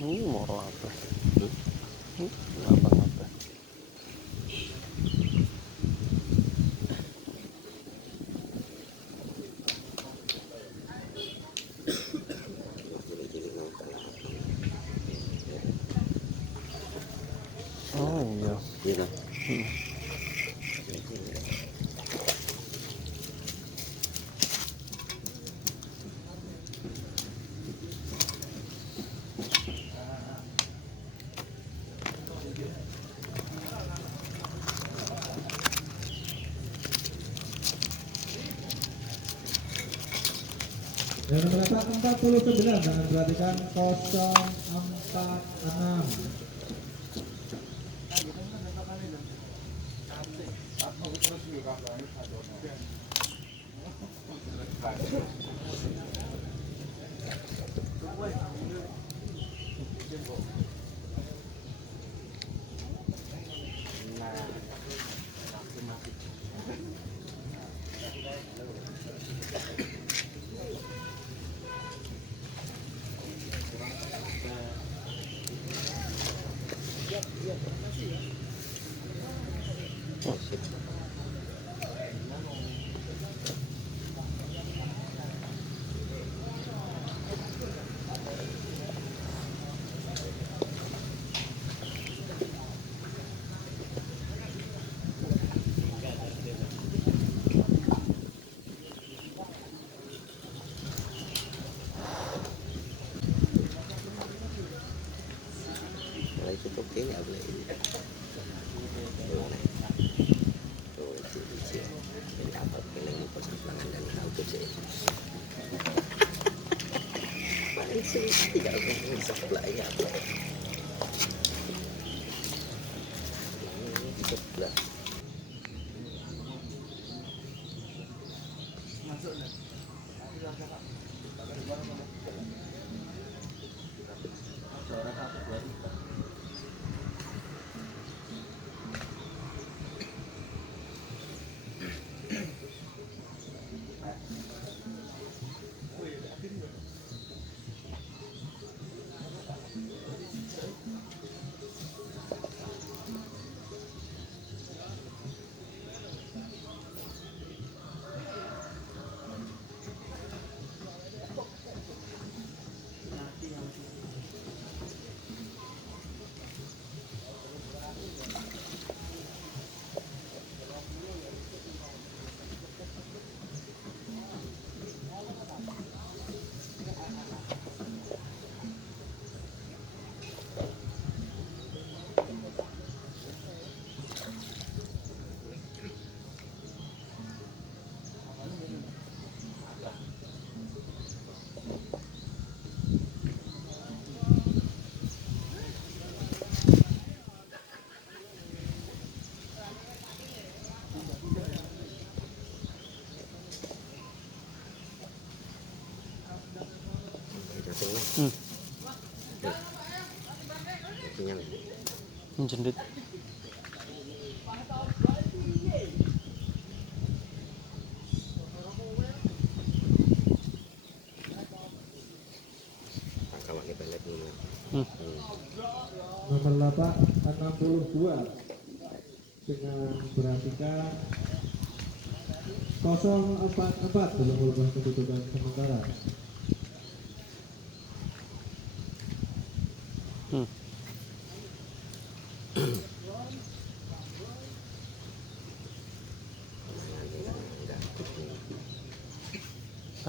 Moro apa? Apa-apa. Oh iya. Iya. Dan nomor 49 dengan perhatikan 046. Lấy chút thuốc kiến ở đây rồi chị mình đào hợp cái này có sẵn là anh đào chút gì bạn xin thì đỡ mình sắp lại gặp lại chút là Jendit. kalau ini pelet dulu. Nomor 62 dengan perhatikan 044 belum merubah kedudukan sementara.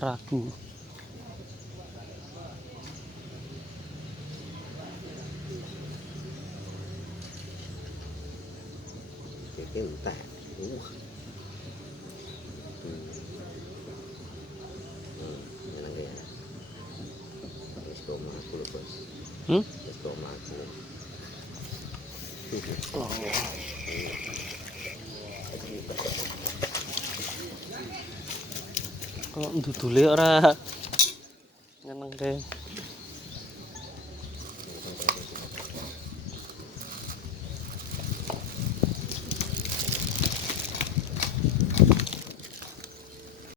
Ragu. Cái tả đúng không? Aku lepas. Estoma aku. Oh. Kok ndudule ora nyeneng deh.